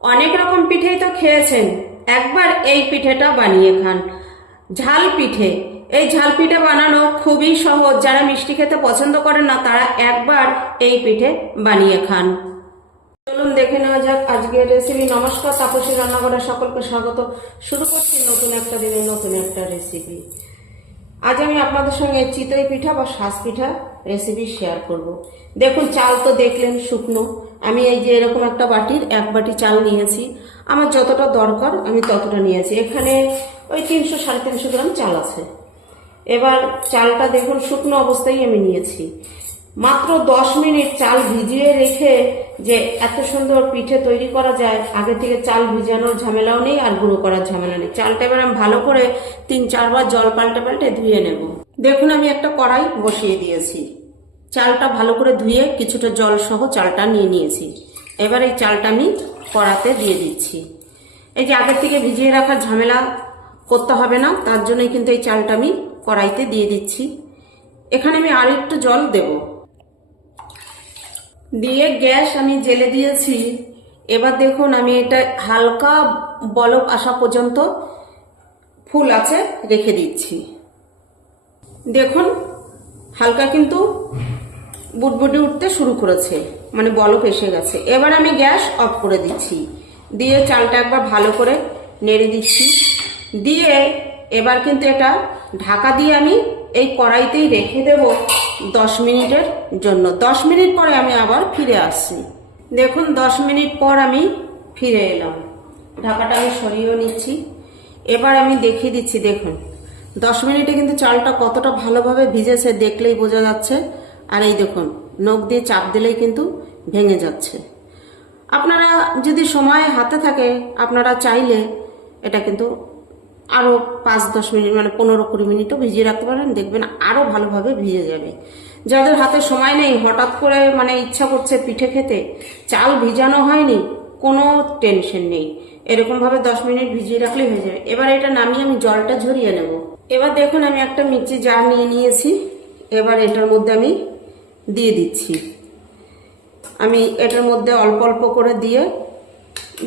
অনেক রকম পিঠেই তো খেয়েছেন। একবার এই পিঠেটা বানিয়ে খান। ঝাল পিঠে। এই ঝাল পিঠে বানানো খুবই সহজ। যারা মিষ্টি খেতে পছন্দ করেন না, তারা একবার এই পিঠে বানিয়ে খান। চলুন দেখে নেওয়া যাক আজকের রেসিপি নমস্কার, তাপসী রান্নাঘরে সকলকে স্বাগত। শুরু করছি নতুন একটা দিনের নতুন একটা রেসিপি আজ আমি আপনাদের সঙ্গে চিতই পিঠা বা শ্বাস পিঠা রেসিপি শেয়ার করব। দেখুন, চাল তো দেখলেন শুকনো। আমি এই যে এরকম একটা বাটির, এক বাটি চাল নিয়েছি। আমার যতটা দরকার আমি ততটা নিয়েছি। এখানে ওই তিনশো, সাড়ে তিনশো গ্রাম চাল আছে। এবার চালটা দেখুন, শুকনো অবস্থায় আমি নিয়েছি। মাত্র দশ মিনিট চাল ভিজিয়ে রেখে যে এত সুন্দর পিঠে তৈরি করা যায়, আগে থেকে চাল ভিজানোর ঝামেলাও নেই আর গুঁড়ো করার ঝামেলা নেই। চালটা এবার আমি ভালো করে তিন চারবার জল পাল্টে পাল্টে ধুয়ে নেব। দেখুন আমি একটা কড়াই বসিয়ে দিয়েছি। চালটা ভালো করে ধুয়ে কিছুটা জল সহ চালটা নিয়ে নিয়েছি। এবার এই চালটা আমি কড়াতে দিয়ে দিচ্ছি। এই যে আগের থেকে ভিজিয়ে রাখার ঝামেলা করতে হবে না, তার জন্যই কিন্তু এই চালটা আমি কড়াইতে দিয়ে দিচ্ছি। এখানে আমি আর একটু জল দেব। দিয়ে গ্যাস আমি জেলে দিয়েছি। এবার দেখুন, আমি এটা হালকা বলক আসা পর্যন্ত ফুল আছে, রেখে দিচ্ছি। দেখুন, হালকা কিন্তু বুটবুটি উঠতে শুরু করেছে মানে বলক এসে গেছে। এবার আমি গ্যাস অফ করে দিচ্ছি। দিয়ে চালটা একবার ভালো করে নেড়ে দিচ্ছি। দিয়ে এবার কিন্তু এটা ঢাকা দিয়ে আমি এই কড়াইতেই রেখে দেব দশ মিনিটের জন্য। দশ মিনিট পরে আমি আবার ফিরে আসছি। দেখুন, দশ মিনিট পর আমি ফিরে এলাম। ঢাকাটা আমি সরিয়েও নিচ্ছি। এবার আমি দেখিয়ে দিচ্ছি, দেখুন। দশ মিনিটে কিন্তু চালটা কতটা ভালোভাবে ভিজেছে দেখলেই বোঝা যাচ্ছে। আর এই দেখুন, নখ দিয়ে চাপ দিলেই কিন্তু ভেঙে যাচ্ছে। আপনারা যদি সময় হাতে থাকে, আপনারা চাইলে এটা কিন্তু আরও পাঁচ, দশ মিনিট মানে পনেরো কুড়ি মিনিটও ভিজিয়ে রাখতে পারেন, দেখবেন আরও ভালোভাবে ভিজে যাবে। যাদের হাতে সময় নেই, হঠাৎ করে মানে ইচ্ছা করছে পিঠে খেতে, চাল ভিজানো হয়নি, কোনো টেনশন নেই। এরকমভাবে দশ মিনিট ভিজিয়ে রাখলেই হয়ে যাবে। এবার এটা নামিয়ে আমি জলটা ঝরিয়ে নেব। এবার দেখুন, আমি একটা মিক্সি জার নিয়ে নিয়েছি। এবার এটার মধ্যে আমি দিয়ে দিচ্ছি। আমি এটার মধ্যে অল্প অল্প করে দিয়ে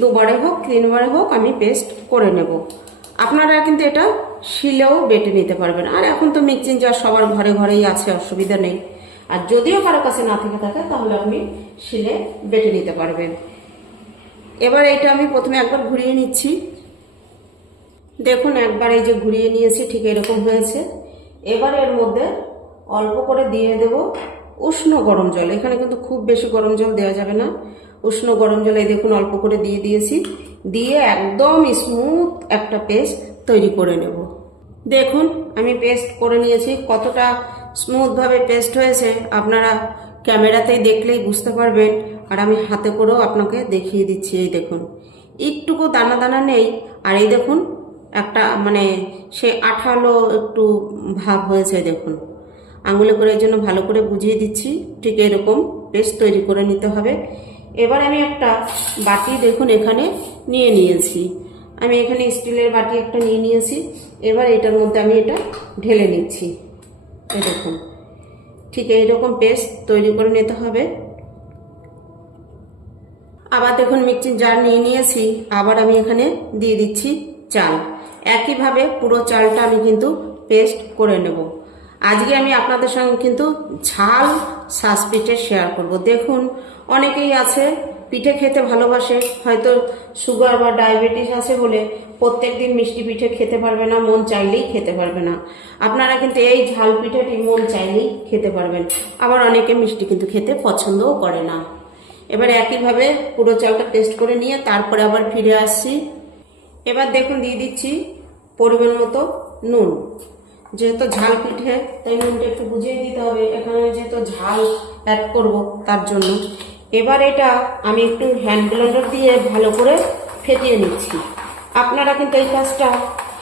দুবারে হোক, তিনবারে হোক আমি পেস্ট করে নেব। আপনারা কিন্তু এটা শিলেও বেটে নিতে পারবেন। আর এখন তো মিক্সিং জার সবার ঘরে ঘরেই আছে, অসুবিধা নেই। আর যদিও কারও কাছে না থেকে থাকে, তাহলে আপনি শিলে বেটে নিতে পারবেন। এবার এটা আমি প্রথমে একবার ঘুরিয়ে নিচ্ছি। দেখুন, একবার এই যে ঘুরিয়ে নিয়েছি, ঠিক এরকম হয়েছে। এবার এর মধ্যে অল্প করে দিয়ে দেব উষ্ণ গরম জল। এখানে কিন্তু খুব বেশি গরম জল দেওয়া যাবে না। উষ্ণ গরম জল এই দেখুন, অল্প করে দিয়ে দিয়েছি। দিয়ে একদম স্মুথ একটা পেস্ট তৈরি করে নেব। দেখুন, আমি পেস্ট করে নিয়েছি। কতটা স্মুথভাবে পেস্ট হয়েছে, আপনারা ক্যামেরাতেই দেখলেই বুঝতে পারবেন। আর আমি হাতে করেও আপনাকে দেখিয়ে দিচ্ছি, এই দেখুন। একটুকু দানা দানা নেই, আর এই দেখুন, একটা মানে সে আঠালো একটু ভাব হয়েছে দেখুন। আঙুলে করে এই জন্য ভালো করে বুঝিয়ে দিচ্ছি, ঠিক এরকম পেস্ট তৈরি করে নিতে হবে। এবার আমি একটা বাটি, দেখুন এখানে নিয়ে নিয়েছি। আমি এখানে স্টিলের বাটি একটা নিয়ে নিয়েছি। এবার এটার মধ্যে আমি এটা ঢেলে নিচ্ছি। দেখুন। ঠিক এইরকম পেস্ট তৈরি করে নিতে হবে। আবার দেখুন মিক্সির জার নিয়ে নিয়েছি। আবার আমি এখানে দিয়ে দিচ্ছি চাল। একইভাবে পুরো চালটা আমি কিন্তু পেস্ট করে নেব। আজকে আমি আপনাদের সঙ্গে কিন্তু ঝাল পিঠে শেয়ার করব। দেখুন, অনেকেই আছে পিঠে খেতে ভালোবাসে। হয়তো সুগার বা ডায়াবেটিস আছে বলে প্রত্যেক দিন মিষ্টি পিঠে খেতে পারবে না, মন চাইলেই খেতে পারবে না। আপনারা কিন্তু এই ঝাল পিঠেটি মন চাইলেই খেতে পারবেন। আবার অনেকে মিষ্টি কিন্তু খেতে পছন্দও করে না। এবার একইভাবে পুরো চালটা পেস্ট করে নিয়ে তারপরে আবার ফিরে আসছি। এবার দেখুন, দিয়ে দিচ্ছি পরিমাণ মতো নুন। যেহেতু ঝাল পিঠে, তাই নুনটা একটু বুঝিয়ে দিতে হবে। এখানে যেহেতু ঝাল অ্যাড করব, তার জন্য। এবার এটা আমি একটু হ্যান্ড ব্লেন্ডার দিয়ে ভালো করে ফেটিয়ে নিচ্ছি। আপনারা কিন্তু এই কাজটা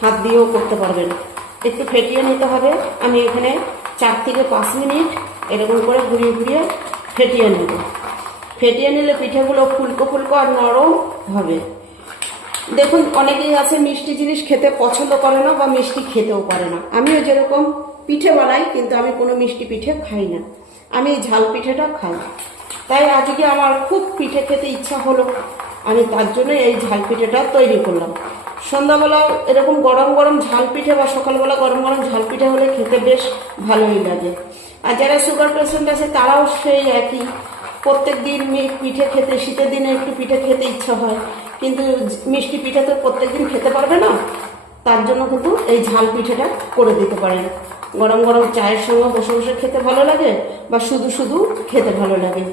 হাত দিয়েও করতে পারবেন। একটু ফেটিয়ে নিতে হবে। আমি এখানে চার থেকে পাঁচ মিনিট এরকম করে ঘুরিয়ে ঘুরিয়ে ফেটিয়ে নেব। ফেটিয়ে নিলে পিঠেগুলো ফুলকো ফুলকো আর নরম হবে। দেখুন, অনেকেই আছে মিষ্টি জিনিস খেতে পছন্দ করে না বা মিষ্টি খেতেও পারে না। আমিও যেরকম পিঠে বানাই, কিন্তু আমি কোনো মিষ্টি পিঠে খাই না। আমি ঝাল পিঠেটা খাই। তাই আজকে আমার খুব পিঠে খেতে ইচ্ছা হলো, আমি তার জন্য এই ঝাল পিঠেটা তৈরি করলাম। সন্ধ্যাবেলা এরকম গরম গরম ঝাল পিঠে বা সকালবেলা গরম গরম ঝাল পিঠে হলে খেতে বেশ ভালোই লাগে। আর যারা সুগার পেশেন্ট আছে, তারাও সেই একই। প্রত্যেক দিন পিঠে খেতে, শীতের দিনে একটু পিঠে খেতে ইচ্ছা হয়। কিন্তু মিষ্টি পিঠে তো প্রত্যেক দিন খেতে পারবে না। তার জন্য কিন্তু এই ঝাল পিঠেটা করে দিতে পারেন। গরম গরম চায়ের সঙ্গে বসে বসে খেতে ভালো লাগে বা শুধু শুধু খেতে ভালো লাগে।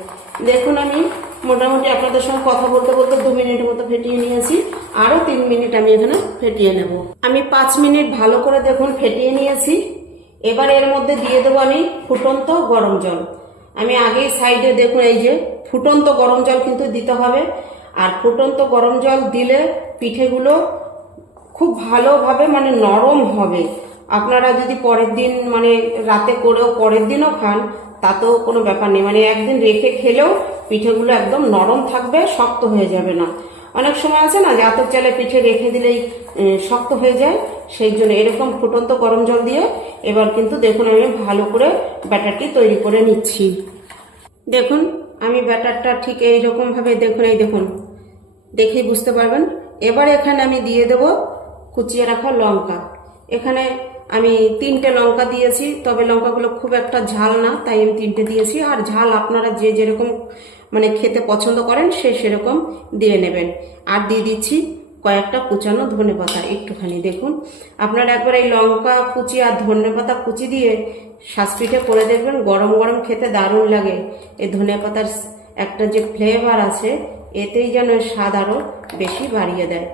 দেখুন আমি মোটামুটি আপনাদের সঙ্গে কথা বলতে বলতে দু মিনিট মতো ফেটিয়ে নিয়েছি। আরও তিন মিনিট আমি এখানে ফেটিয়ে নেব। আমি পাঁচ মিনিট ভালো করে দেখুন ফেটিয়ে নিয়েছি। এবার এর মধ্যে দিয়ে দেবো আমি ফুটন্ত গরম জল। আমি আগেই সাইডে দেখুন এই যে ফুটন্ত গরম জল কিন্তু দিতে হবে। আর ফুটন্ত গরম জল দিলে পিঠেগুলো খুব ভালোভাবে মানে নরম হবে। আপনারা যদি পরের দিন মানে রাতে করেও পরের দিনও খান তাতেও কোনো ব্যাপার নেই। মানে একদিন রেখে খেলেও পিঠেগুলো একদম নরম থাকবে, শক্ত হয়ে যাবে না। অনেক সময় আছে না যে আতর চালে পিঠে রেখে দিলেই শক্ত হয়ে যায়। সেই জন্য এরকম ফুটন্ত গরম জল দিয়ে এবার কিন্তু দেখুন আমি ভালো করে ব্যাটারটি তৈরি করে নিচ্ছি। দেখুন, আমি ব্যাটারটা ঠিক এইরকম ভাবে দেখুন, এই দেখুন, দেখেই বুঝতে পারবেন। এবার এখানে আমি দিয়ে দেব কুচিয়ে রাখা লঙ্কা। এখানে আমি তিনটে লঙ্কা দিয়েছি, তবে লঙ্কাগুলো খুব একটা ঝাল না, তাই আমি তিনটে দিয়েছি। আর ঝাল আপনারা যে যেরকম মানে খেতে পছন্দ করেন, সে সেরকম দিয়ে নেবেন। আর দিয়ে দিচ্ছি কয়েকটা কুচানো ধনে পাতা একটুখানি, দেখুন। আপনারা একবার এই লঙ্কা কুচি আর ধনে পাতা কুচি দিয়ে শ্বাস পিঠে করে দেখবেন, গরম গরম খেতে দারুণ লাগে। এই ধনে পাতার একটা যে ফ্লেভার আছে, এতেই যেন স্বাদ আরও বেশি বাড়িয়ে দেয়।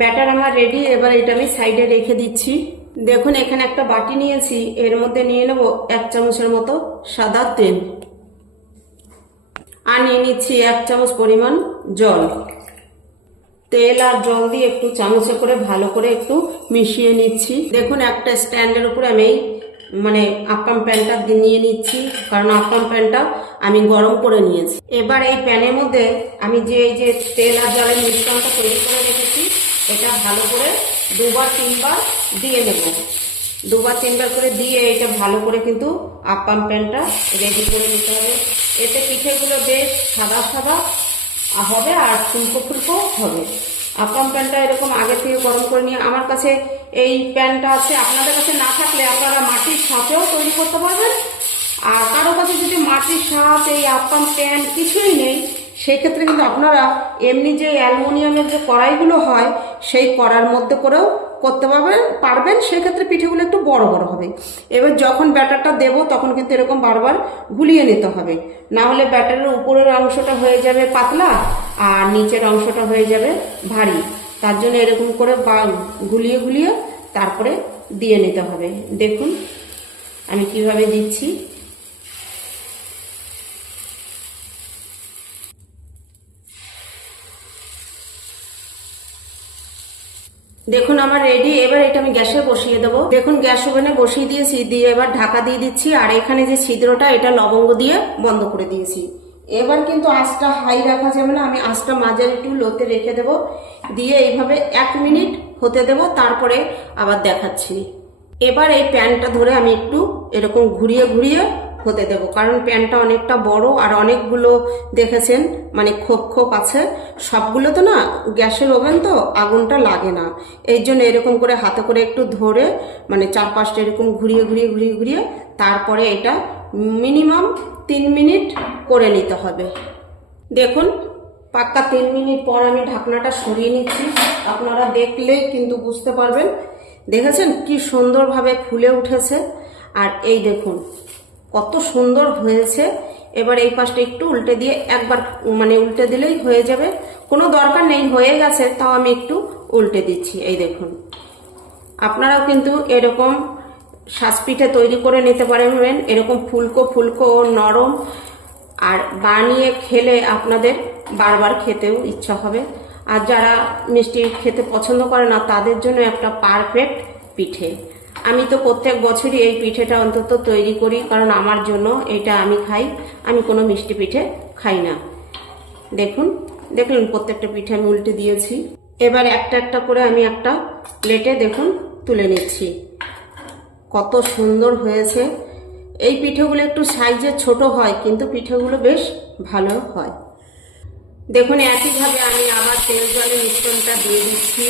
ব্যাটার আমার রেডি, এবার এটা আমি সাইডে রেখে দিচ্ছি। দেখুন, এখানে একটা বাটি নিয়েছি। এর মধ্যে নিয়ে নেব এক চামচের মতো সাদা তেল। আর নিয়ে নিচ্ছি এক চামচ পরিমাণ জল। তেল আর জল দিয়ে একটু চামচে করে ভালো করে একটু মিশিয়ে নিচ্ছি। দেখুন, একটা স্ট্যান্ডের উপরে আমি এই মানে আপ্পাম প্যানটা নিয়ে নিচ্ছি, কারণ আপ্পাম প্যানটা আমি গরম করে নিয়েছি। এবার এই প্যানের মধ্যে আমি যে, এই যে তেল আর জলের মিশ্রণটা তৈরি করে রেখেছি, এটা ভালো করে দুবার, তিনবার দিয়ে নেব। দুবার, তিনবার করে দিয়ে এটা ভালো করে কিন্তু আপ্পাম প্যানটা রেডি করে নিতে হবে। এতে পিঠেগুলো বেশ সাদা সাদা হবে আর ফুলকো ফুলকো হবে। আপাম প্যানটা এরকম আগে থেকে গরম করে নিয়ে আমার কাছে এই প্যানটা আছে। আপনাদের কাছে না থাকলে আপনারা মাটির সাথেও তৈরি করতে পারবেন। আর কারও কাছে যদি মাটির সাথ এই আপাম প্যান কিছুই নেই সেই ক্ষেত্রে কিন্তু আপনারা এমনি যে অ্যালুমিনিয়ামের যে কড়াইগুলো হয়, সেই কড়ার মধ্যে করেও করতে পারবেন। পারবেন সেক্ষেত্রে পিঠেগুলো একটু বড় বড় হবে। এবার যখন ব্যাটারটা দেবো, তখন কিন্তু এরকম বারবার গুলিয়ে নিতে হবে। না হলে ব্যাটারের উপরের অংশটা হয়ে যাবে পাতলা আর নিচের অংশটা হয়ে যাবে ভারী। তার জন্য এরকম করে বা- গুলিয়ে গুলিয়ে তারপরে দিয়ে নিতে হবে। দেখুন আমি কীভাবে দিচ্ছি। দেখুন আমার রেডি এবার এটা আমি গ্যাসে বসিয়ে দেবো। দেখুন, গ্যাস ওভেনে বসিয়ে দিয়েছি, দিয়ে এবার ঢাকা দিয়ে দিচ্ছি, আর এখানে যে ছিদ্রটা, এটা লবঙ্গ দিয়ে বন্ধ করে দিয়েছি। এবার কিন্তু আঁচটা হাই রাখা যাবে না, আমি আঁচটা মাঝে একটু লোতে রেখে দেব। দিয়ে এইভাবে এক মিনিট হতে দেব, তারপরে আবার দেখাচ্ছি। এবার এই প্যানটা ধরে আমি একটু এরকম ঘুরিয়ে ঘুরিয়ে হতে দেব। কারণ প্যানটা অনেকটা বড় আর অনেকগুলো দেখেছেন মানে খোপ খোপ আছে। সবগুলো তো না গ্যাসের ওভেন তো, আগুনটা লাগে না। এই জন্য এরকম করে হাতে করে একটু ধরে মানে চার পাঁচটা এরকম ঘুরিয়ে ঘুরিয়ে ঘুরিয়ে ঘুরিয়ে তারপরে এটা মিনিমাম তিন মিনিট করে নিতে হবে। দেখুন, পাক্কা তিন মিনিট পর আমি ঢাকনাটা সরিয়ে নিচ্ছি। আপনারা দেখলেই কিন্তু বুঝতে পারবেন। দেখেছেন কি সুন্দরভাবে ফুলে উঠেছে। আর এই দেখুন কত সুন্দর হয়েছে। এবার এই পাশটা একটু উল্টে দিয়ে একবার মানে উল্টে দিলেই হয়ে যাবে। কোনো দরকার নেই, হয়ে গেছে, তাও আমি একটু উল্টে দিচ্ছি, এই দেখুন। আপনারাও কিন্তু এরকম শ্বাসপিঠে তৈরি করে নিতে পারবেন এরকম ফুলকো ফুলকো নরম, আর বানিয়ে খেলে আপনাদের বারবার খেতেও ইচ্ছা হবে। আর যারা মিষ্টি খেতে পছন্দ করে না, তাদের জন্য একটা পারফেক্ট পিঠে। আমি তো প্রত্যেক বছরই এই পিঠেটা অন্তত তৈরি করি, কারণ আমার জন্য এটা আমি খাই। আমি কোনো মিষ্টি পিঠে খাই না। দেখুন, দেখলেন প্রত্যেকটা পিঠে আমি উল্টে দিয়েছি। এবার একটা একটা করে আমি একটা প্লেটে দেখুন তুলে নিচ্ছি। কত সুন্দর হয়েছে। এই পিঠেগুলো একটু সাইজে ছোট হয়, কিন্তু পিঠেগুলো বেশ ভালো হয়। দেখুন, একইভাবে আমি আবার তেল জলে মিশ্রণটা দিয়ে দিচ্ছি।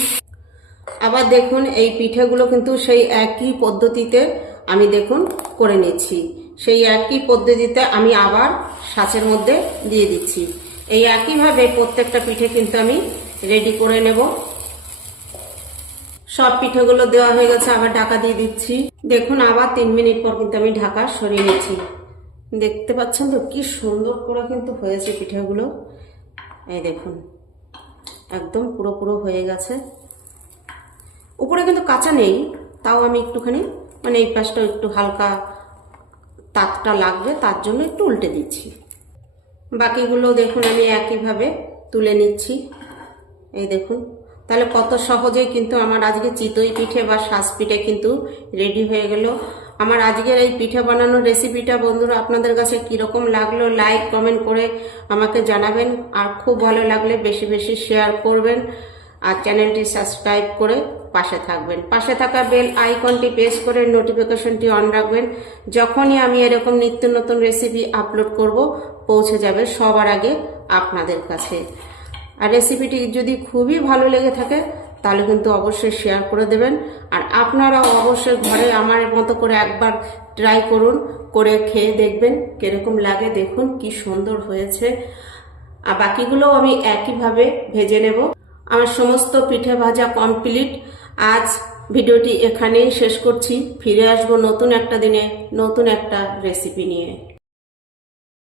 আবার দেখুন, এই পিঠেগুলো কিন্তু সেই একই পদ্ধতিতে আমি দেখুন করে নিচ্ছি। সেই একই পদ্ধতিতে আমি আবার সাঁচের মধ্যে দিয়ে দিচ্ছি। এই একইভাবে প্রত্যেকটা পিঠে কিন্তু আমি রেডি করে নেব। সব পিঠেগুলো দেওয়া হয়ে গেছে, আবার ঢাকা দিয়ে দিচ্ছি। দেখুন, আবার তিন মিনিট পর কিন্তু আমি ঢাকা সরিয়ে নিচ্ছি। দেখতে পাচ্ছেন তো, কি সুন্দর করে কিন্তু হয়েছে পিঠেগুলো। এই দেখুন, একদম পুরো পুরো হয়ে গেছে। উপরে কিন্তু কাঁচা নেই, তাও আমি একটুখানি মানে এই পাশটা একটু হালকা তাতটা লাগবে, তার জন্য একটু উল্টে দিচ্ছি। বাকিগুলো দেখুন, আমি একইভাবে তুলে নিচ্ছি। এই দেখুন, তাহলে কত সহজেই কিন্তু আমার আজকে চিতই পিঠে বা শ্বাস পিঠে কিন্তু রেডি হয়ে গেল। আমার আজকের এই পিঠে বানানোর রেসিপিটা বন্ধুরা, আপনাদের কাছে কীরকম লাগল লাইক কমেন্ট করে আমাকে জানাবেন। আর খুব ভালো লাগলে বেশি বেশি শেয়ার করবেন। আর চ্যানেলটি সাবস্ক্রাইব করে পাশে থাকবেন। পাশে থাকা বেল আইকনটি প্রেস করে নোটিফিকেশনটি অন রাখবেন। যখনই আমি এরকম নিত্য নতুন রেসিপি আপলোড করব, পৌঁছে যাবে সবার আগে আপনাদের কাছে। আর রেসিপিটি যদি খুবই ভালো লেগে থাকে, তাহলে কিন্তু অবশ্যই শেয়ার করে দেবেন। আর আপনারাও অবশ্যই ঘরে আমার মতো করে একবার ট্রাই করুন, করে খেয়ে দেখবেন কীরকম লাগে। দেখুন কি সুন্দর হয়েছে। আর বাকিগুলোও আমি একইভাবে ভেজে নেব। আমার সমস্ত পিঠে ভাজা কমপ্লিট আজ ভিডিওটি এখানেই শেষ করছি। ফিরে আসব নতুন একটা দিনে নতুন একটা রেসিপি নিয়ে।